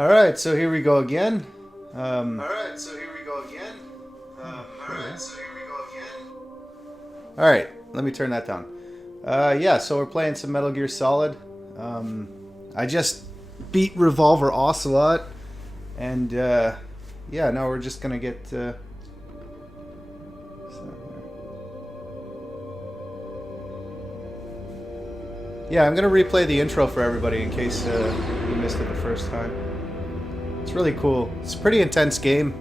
All right, so here we go again. All right, so here we go again. All right, so here we go again. All right, let me turn that down. Yeah, so we're playing some Metal Gear Solid. Um, I just beat Revolver Ocelot, and yeah, now we're just gonna get. Yeah, I'm gonna replay the intro for everybody in case you missed it the first time. It's really cool. It's a pretty intense game.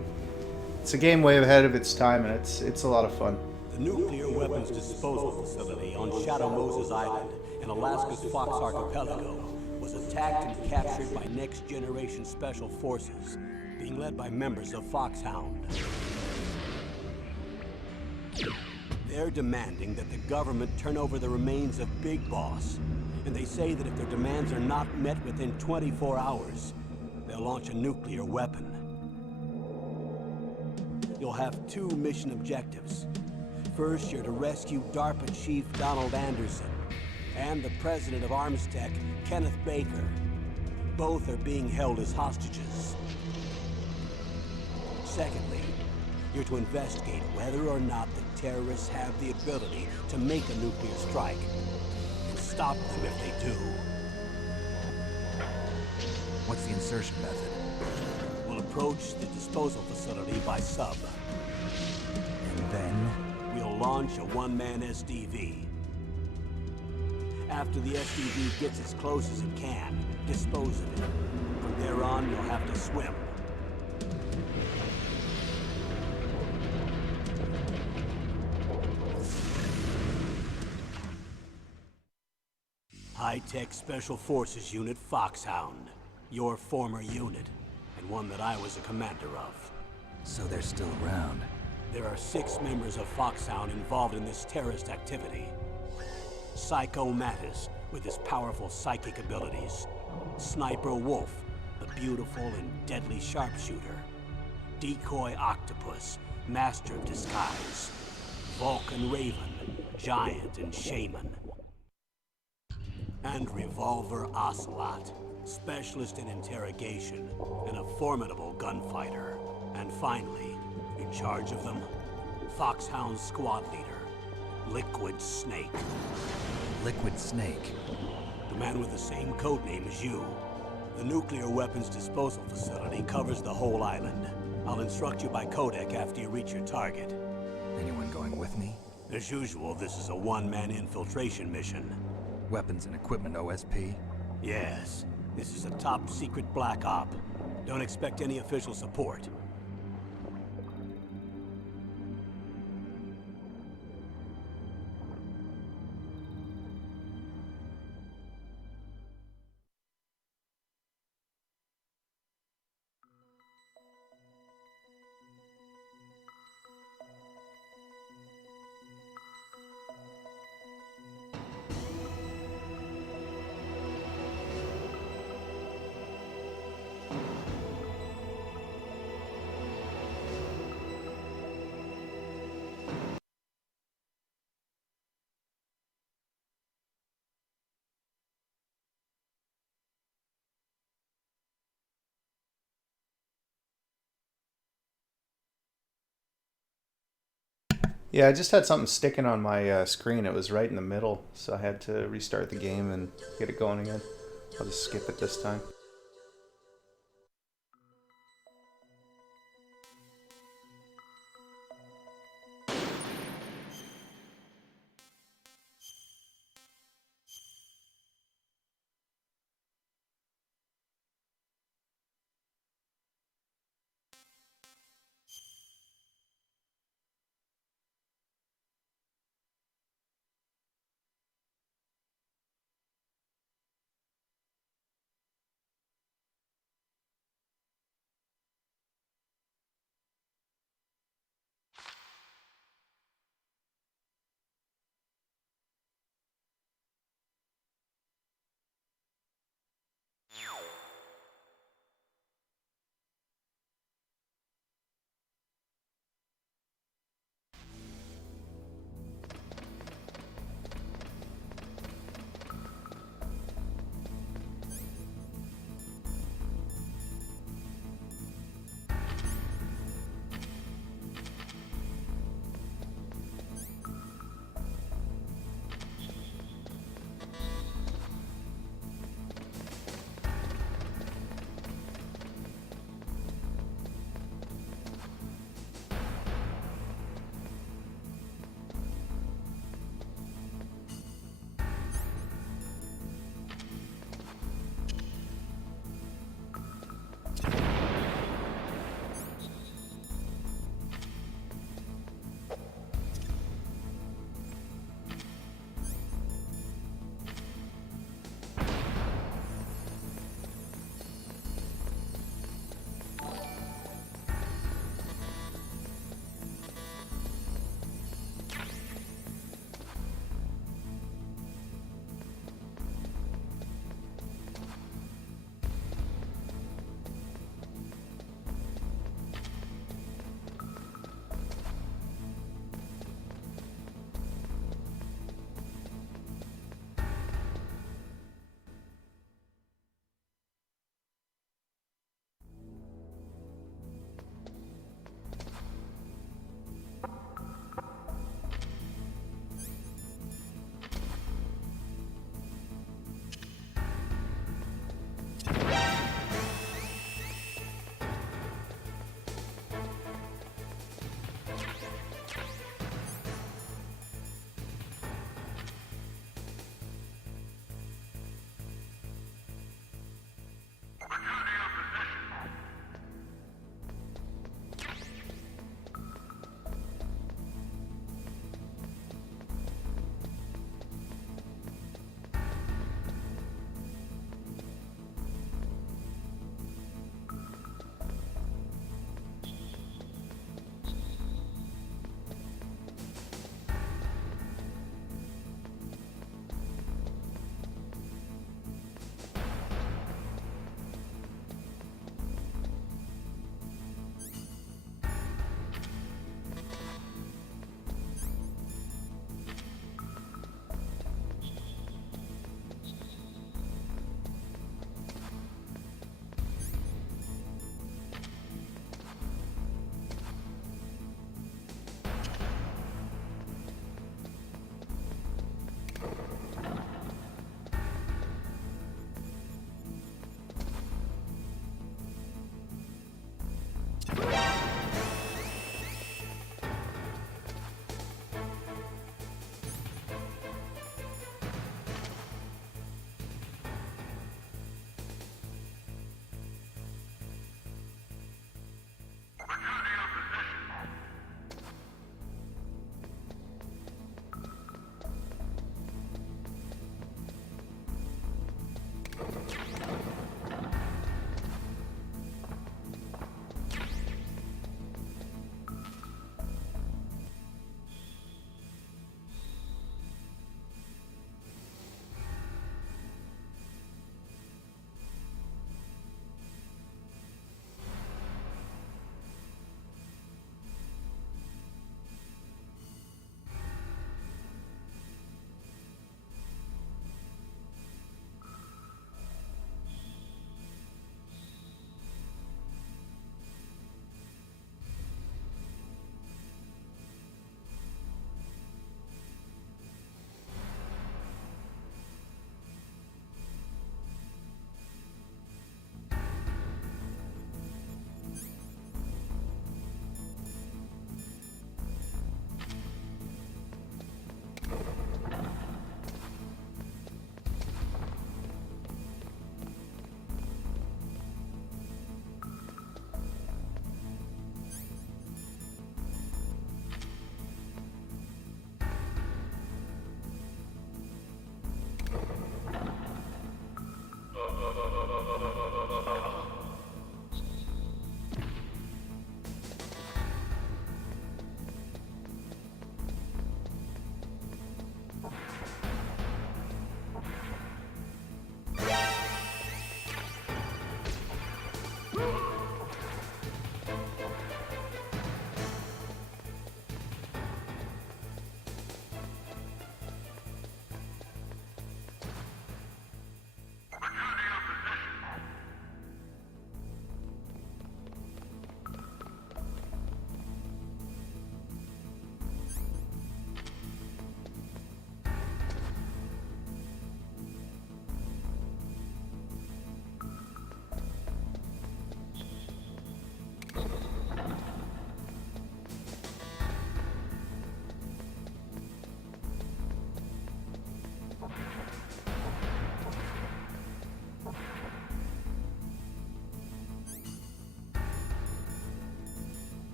It's a game way ahead of its time, and it's a lot of fun. The nuclear weapons disposal facility on Shadow Moses Island in Alaska's Fox Archipelago was attacked and captured by Next Generation Special Forces, being led by members of Foxhound. They're demanding that the government turn over the remains of Big Boss, and they say that if their demands are not met within 24 hours, they'll launch a nuclear weapon. You'll have two mission objectives. First, you're to rescue DARPA Chief Donald Anderson and the president of Armstech, Kenneth Baker. Both are being held as hostages. Secondly, you're to investigate whether or not the terrorists have the ability to make a nuclear strike and stop them if they do. What's the insertion method? We'll approach the disposal facility by sub. And then? We'll launch a one-man SDV. After the SDV gets as close as it can, dispose of it. From there on, you'll have to swim. High-Tech Special Forces Unit Foxhound. Your former unit, and one that I was a commander of. So they're still around. There are 6 members of Foxhound involved in this terrorist activity. Psycho Mattis, with his powerful psychic abilities. Sniper Wolf, the beautiful and deadly sharpshooter. Decoy Octopus, master of disguise. Vulcan Raven, giant and shaman. And Revolver Ocelot, specialist in interrogation and a formidable gunfighter. And finally, in charge of them, Foxhound's squad leader, Liquid Snake. Liquid Snake. The man with the same codename as you. The nuclear weapons disposal facility covers the whole island. I'll instruct you by codec after you reach your target. Anyone going with me? As usual, this is a one-man infiltration mission. Weapons and equipment OSP? Yes, this is a top-secret black op. Don't expect any official support. Yeah, I just had something sticking on my screen. It was right in the middle, so I had to restart the game and get it going again. I'll just skip it this time.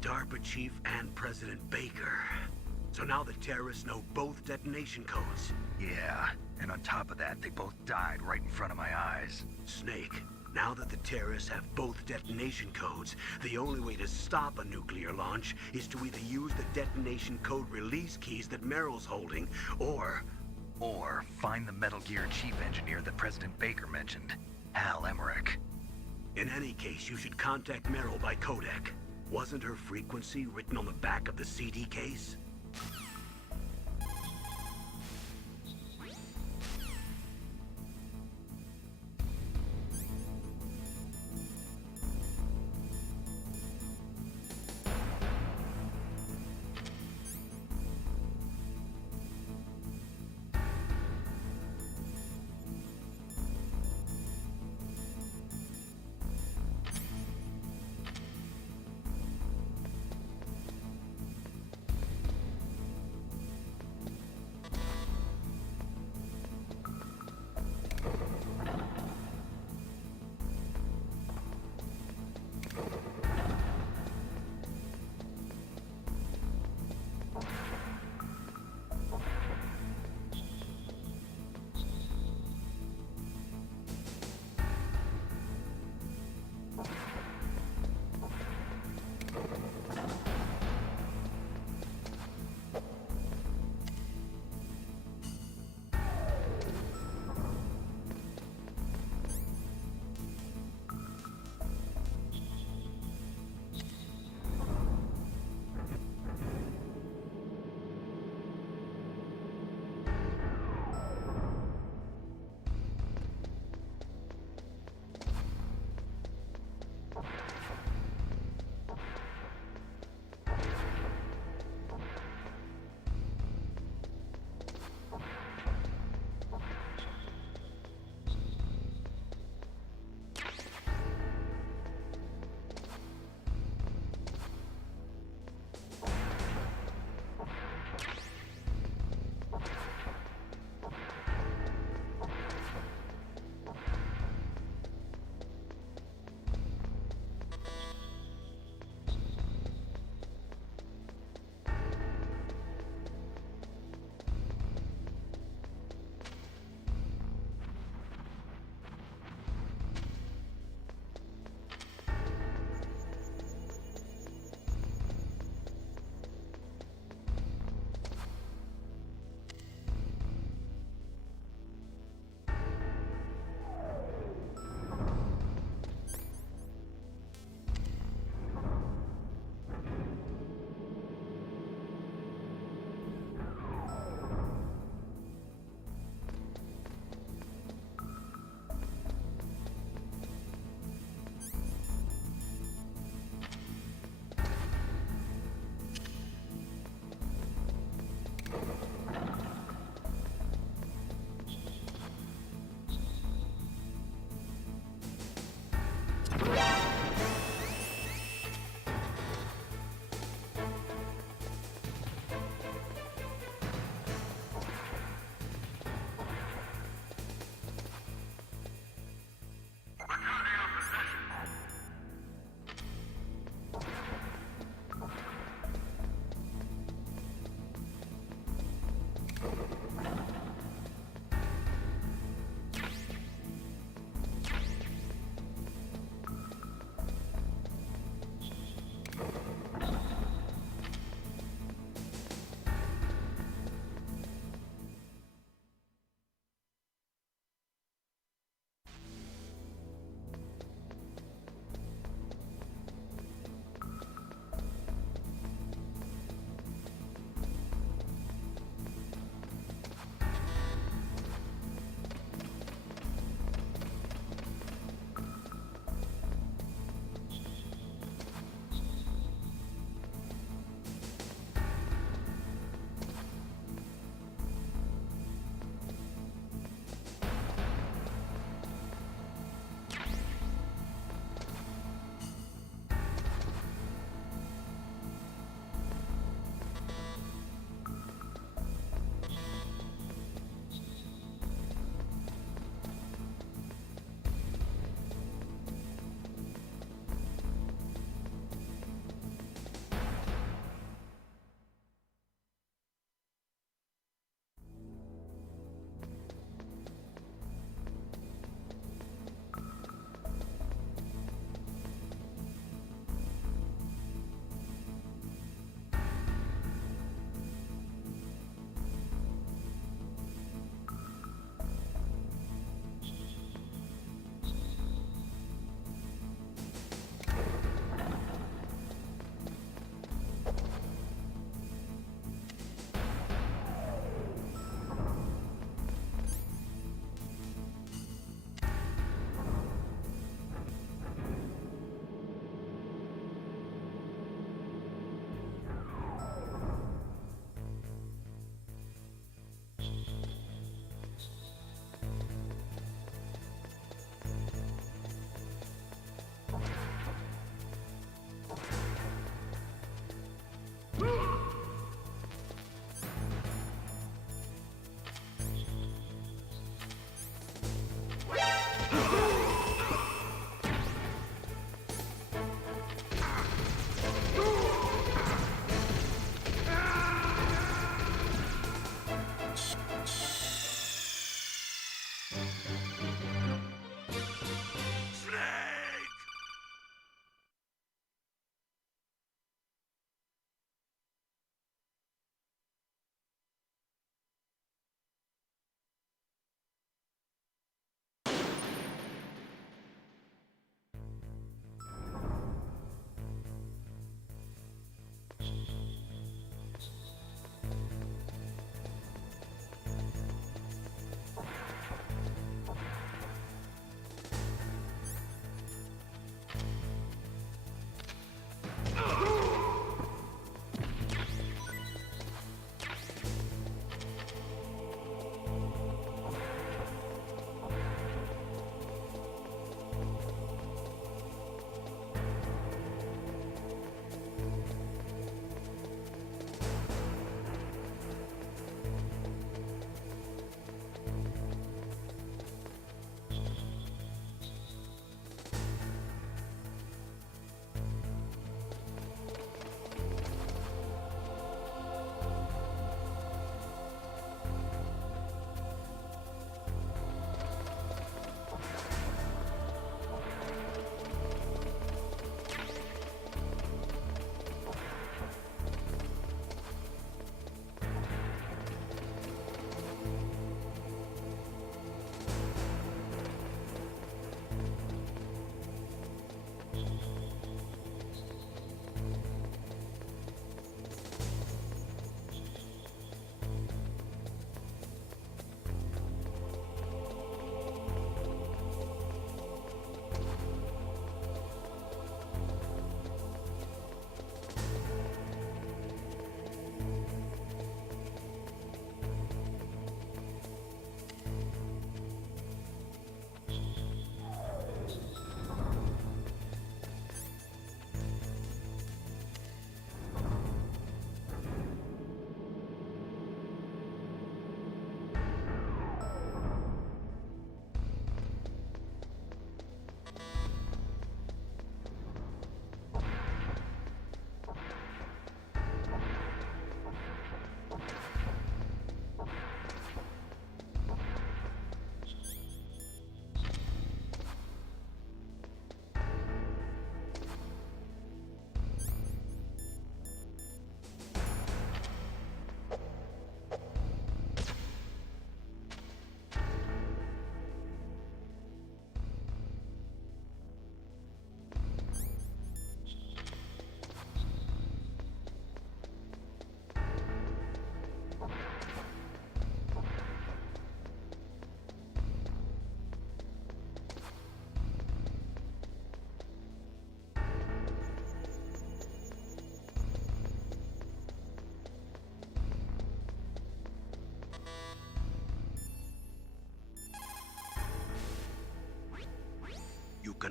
DARPA chief and President Baker. So now the terrorists know both detonation codes. Yeah, and on top of that, they both died right in front of my eyes. Snake, now that the terrorists have both detonation codes, the only way to stop a nuclear launch is to either use the detonation code release keys that Meryl's holding, or find the Metal Gear chief engineer that President Baker mentioned, Hal Emmerich. in any case, you should contact Meryl by codec. Wasn't her frequency written on the back of the CD case?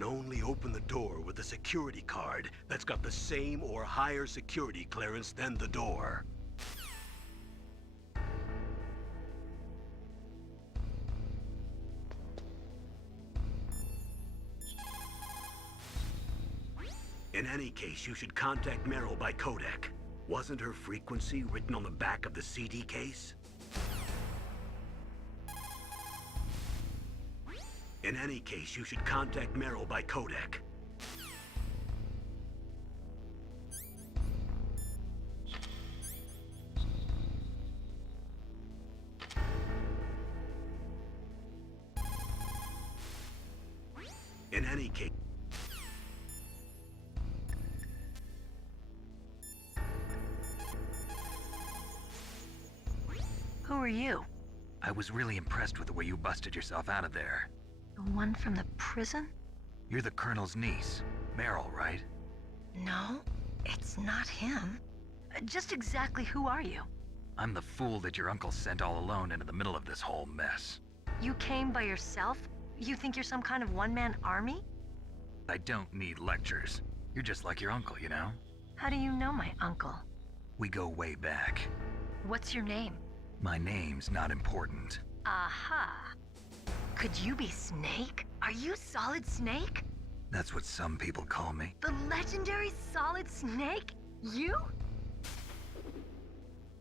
only open the door with a security card that's got the same or higher security clearance than the door. In any case, you should contact Meryl by codec. Wasn't her frequency written on the back of the CD case? In any case, you should contact Meryl by codec. In any case... Who are you? I was really impressed with the way you busted yourself out of there. The one from the prison? You're the Colonel's niece, Meryl, right? No, it's not him. Just exactly who are you? I'm the fool that your uncle sent all alone into the middle of this whole mess. You came by yourself? You think you're some kind of one-man army? I don't need lectures. You're just like your uncle, you know? How do you know my uncle? We go way back. What's your name? My name's not important. Aha. Could you be Snake? Are you Solid Snake? That's what some people call me. The legendary Solid Snake? You?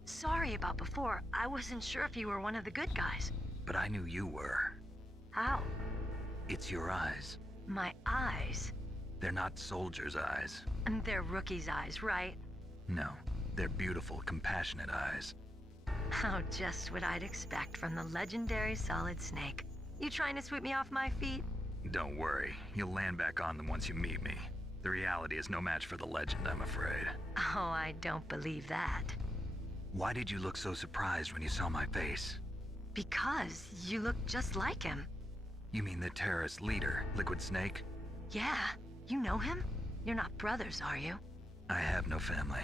Sorry about before. I wasn't sure if you were one of the good guys. But I knew you were. How? It's your eyes. My eyes? They're not soldiers' eyes. And they're rookies' eyes, right? No, they're beautiful, compassionate eyes. Oh, just what I'd expect from the legendary Solid Snake. You trying to sweep me off my feet? Don't worry, you'll land back on them once you meet me. The reality is no match for the legend, I'm afraid. Oh, I don't believe that. Why did you look so surprised when you saw my face? Because you look just like him. You mean the terrorist leader, Liquid Snake? Yeah, you know him? You're not brothers, are you? I have no family.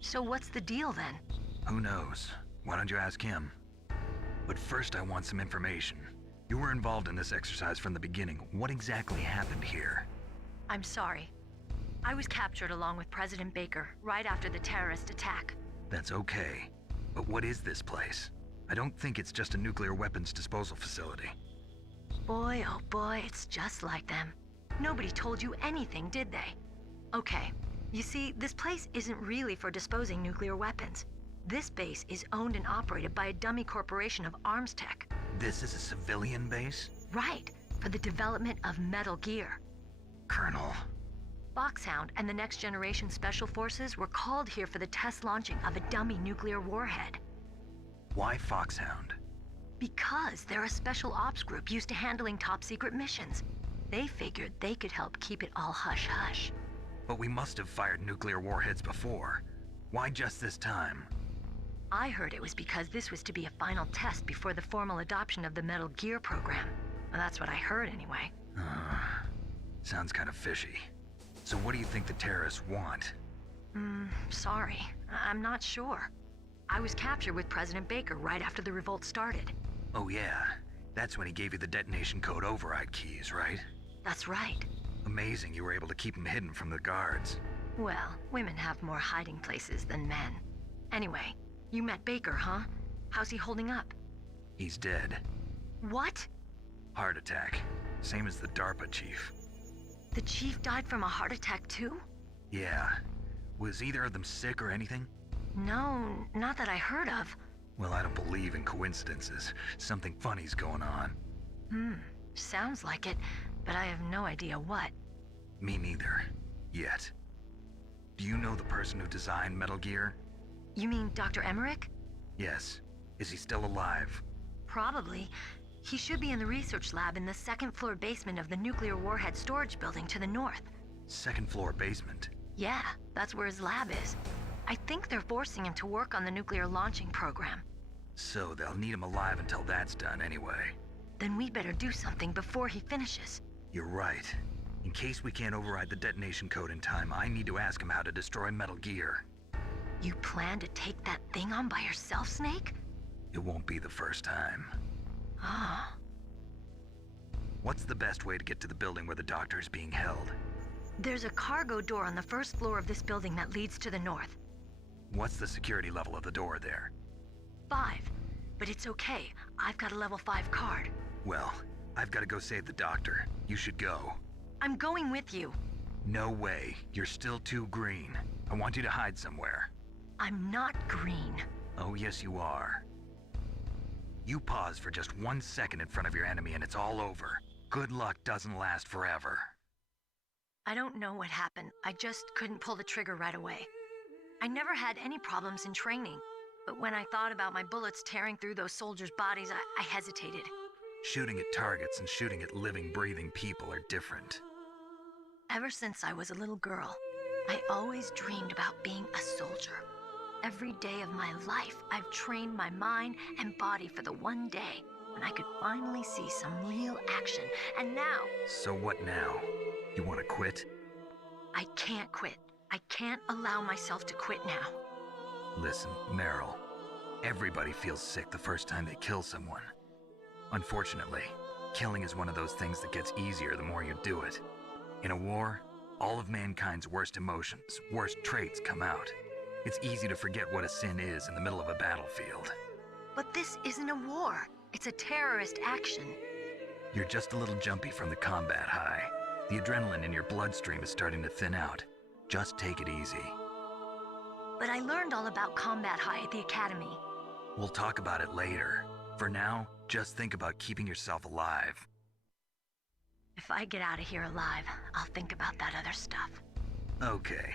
So what's the deal then? Who knows? Why don't you ask him? But first I want some information. You were involved in this exercise from the beginning. What exactly happened here? I'm sorry. I was captured along with President Baker right after the terrorist attack. That's okay. But what is this place? I don't think it's just a nuclear weapons disposal facility. Boy, oh boy, it's just like them. Nobody told you anything, did they? Okay, you see, this place isn't really for disposing nuclear weapons. This base is owned and operated by a dummy corporation of arms tech. This is a civilian base? Right, for the development of Metal Gear. Colonel. Foxhound and the Next Generation Special Forces were called here for the test launching of a dummy nuclear warhead. Why Foxhound? Because they're a special ops group used to handling top secret missions. They figured they could help keep it all hush-hush. But we must have fired nuclear warheads before. Why just this time? I heard it was because this was to be a final test before the formal adoption of the Metal Gear program. Well, that's what I heard anyway. Sounds kind of fishy. So what do you think the terrorists want? Sorry. I'm not sure. I was captured with President Baker right after the revolt started. Oh yeah, that's when he gave you the detonation code override keys, right? That's right. Amazing you were able to keep him hidden from the guards. Well, women have more hiding places than men. Anyway, you met Baker, huh? How's he holding up? He's dead. What? Heart attack. Same as the DARPA chief. The chief died from a heart attack too? Yeah. Was either of them sick or anything? No, not that I heard of. Well, I don't believe in coincidences. Something funny's going on. Sounds like it, but I have no idea what. Me neither. Yet. Do you know the person who designed Metal Gear? You mean Dr. Emmerich? Yes. Is he still alive? Probably. He should be in the research lab in the second floor basement of the nuclear warhead storage building to the north. Second floor basement. Yeah, that's where his lab is. I think they're forcing him to work on the nuclear launching program. So they'll need him alive until that's done anyway. Then we better do something before he finishes. You're right. In case we can't override the detonation code in time, I need to ask him how to destroy Metal Gear. You plan to take that thing on by yourself, Snake? It won't be the first time. Ah. What's the best way to get to the building where the doctor is being held? There's a cargo door on the first floor of this building that leads to the north. What's the security level of the door there? 5. But it's okay. I've got a level 5 card. Well, I've got to go save the doctor. You should go. I'm going with you. No way. You're still too green. I want you to hide somewhere. I'm not green. Oh, yes, you are. You pause for just 1 second in front of your enemy and it's all over. Good luck doesn't last forever. I don't know what happened. I just couldn't pull the trigger right away. I never had any problems in training, but when I thought about my bullets tearing through those soldiers' bodies, I hesitated. Shooting at targets and shooting at living, breathing people are different. Ever since I was a little girl, I always dreamed about being a soldier. Every day of my life, I've trained my mind and body for the one day when I could finally see some real action. And now, So what now? You want to quit? I can't quit. I can't allow myself to quit now. Listen, Meryl. Everybody feels sick the first time they kill someone. Unfortunately, killing is one of those things that gets easier the more you do it. In a war, all of mankind's worst emotions, worst traits come out. It's easy to forget what a sin is in the middle of a battlefield. But this isn't a war. It's a terrorist action. You're just a little jumpy from the combat high. The adrenaline in your bloodstream is starting to thin out. Just take it easy. But I learned all about combat high at the academy. We'll talk about it later. For now, just think about keeping yourself alive. If I get out of here alive, I'll think about that other stuff. Okay,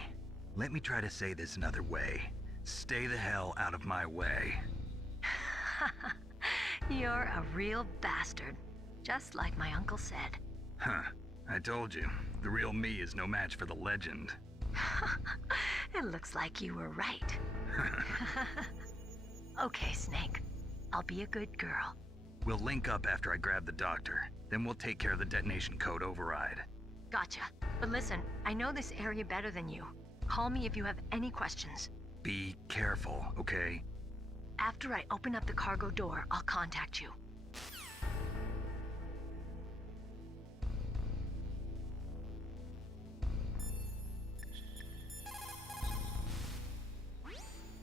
let me try to say this another way. Stay the hell out of my way. You're a real bastard. Just like my uncle said. Huh, I told you, the real me is no match for the legend. It looks like you were right. Okay, Snake. I'll be a good girl. We'll link up after I grab the doctor. Then we'll take care of the detonation code override. Gotcha. But listen, I know this area better than you. Call me if you have any questions. Be careful, okay? After I open up the cargo door, I'll contact you.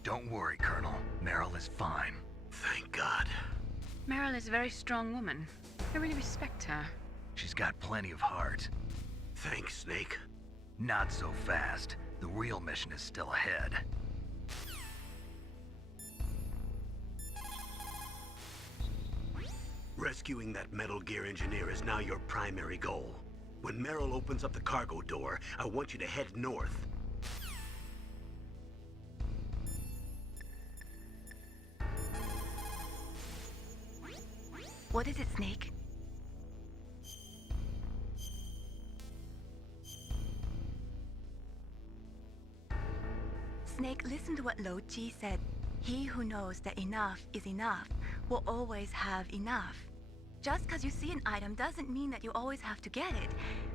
Don't worry, Colonel. Meryl is fine. Thank God. Meryl is a very strong woman. I really respect her. She's got plenty of heart. Thanks, Snake. Not so fast. The real mission is still ahead. Rescuing that Metal Gear engineer is now your primary goal. When Meryl opens up the cargo door, I want you to head north. What is it, Snake? Snake, listen to what Lo Ji said. He who knows that enough is enough will always have enough. Just because you see an item doesn't mean that you always have to get it.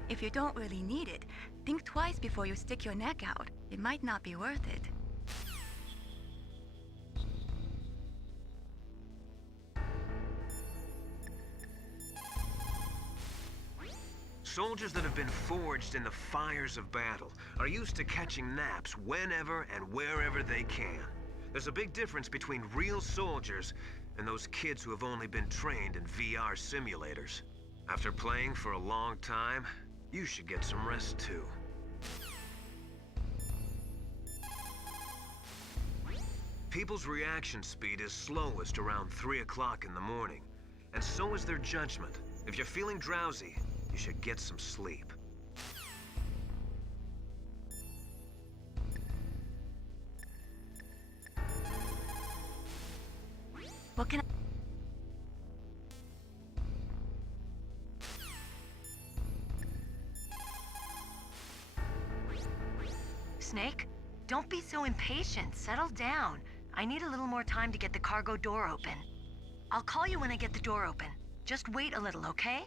If you don't really need it, think twice before you stick your neck out. It might not be worth it. Soldiers that have been forged in the fires of battle are used to catching naps whenever and wherever they can. There's a big difference between real soldiers and those kids who have only been trained in VR simulators. After playing for a long time, you should get some rest too. People's reaction speed is slowest around 3 o'clock in the morning, and so is their judgment. If you're feeling drowsy, you should get some sleep. What can I... Snake, don't be so impatient. Settle down. I need a little more time to get the cargo door open. I'll call you when I get the door open. Just wait a little, okay?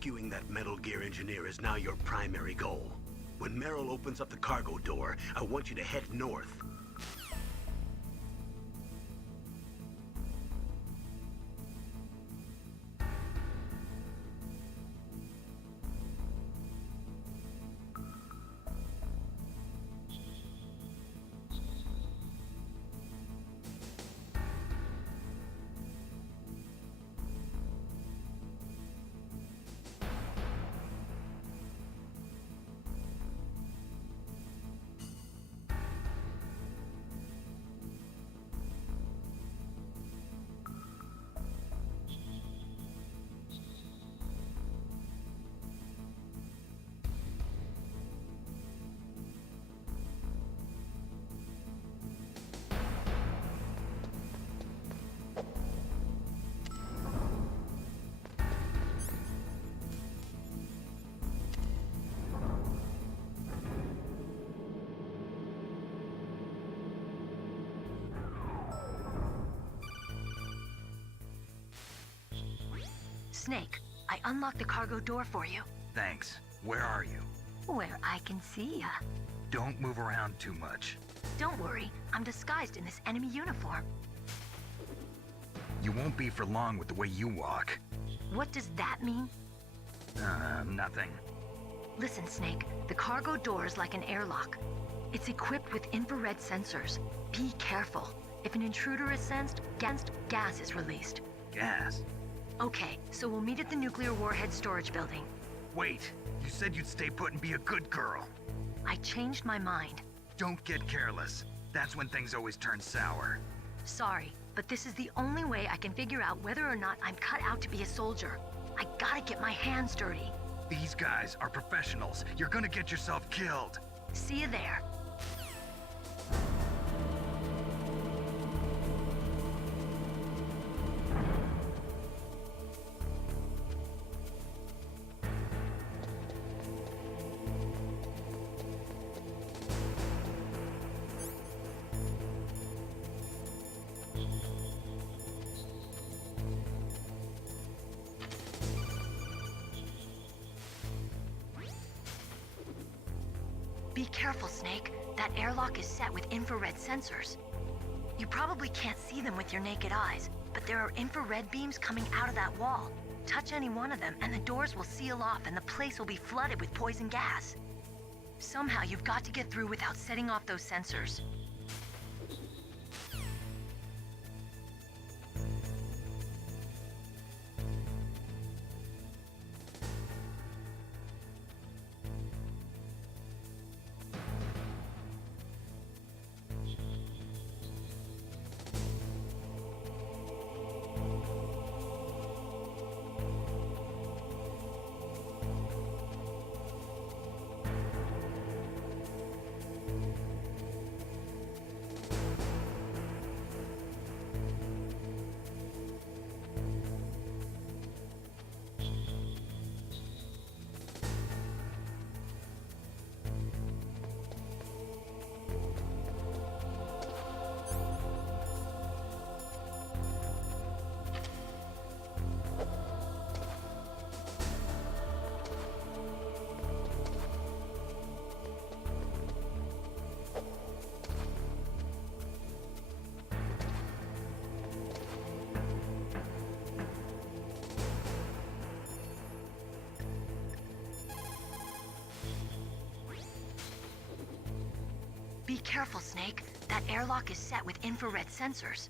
Rescuing that Metal Gear engineer is now your primary goal. When Meryl opens up the cargo door, I want you to head north. Snake, I unlocked the cargo door for you. Thanks. Where are you? Where I can see ya. Don't move around too much. Don't worry, I'm disguised in this enemy uniform. You won't be for long with the way you walk. What does that mean? Nothing. Listen, Snake, the cargo door is like an airlock. It's equipped with infrared sensors. Be careful. If an intruder is sensed, gas is released. Gas? Okay, so we'll meet at the nuclear warhead storage building. Wait, you said you'd stay put and be a good girl. I changed my mind. Don't get careless. That's when things always turn sour. Sorry, but this is the only way I can figure out whether or not I'm cut out to be a soldier. I gotta get my hands dirty. These guys are professionals. You're gonna get yourself killed. See you there. Be careful, Snake. That airlock is set with infrared sensors. You probably can't see them with your naked eyes, but there are infrared beams coming out of that wall. Touch any one of them and the doors will seal off and the place will be flooded with poison gas. Somehow you've got to get through without setting off those sensors. Be careful, Snake. That airlock is set with infrared sensors.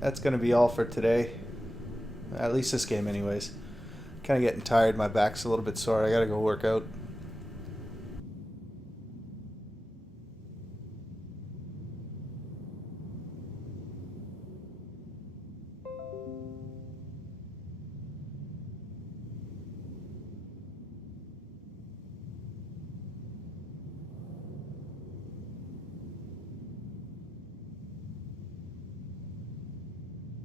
that's going to be all for today. At least this game anyways. Kind of getting tired. My back's a little bit sore. I got to go work out.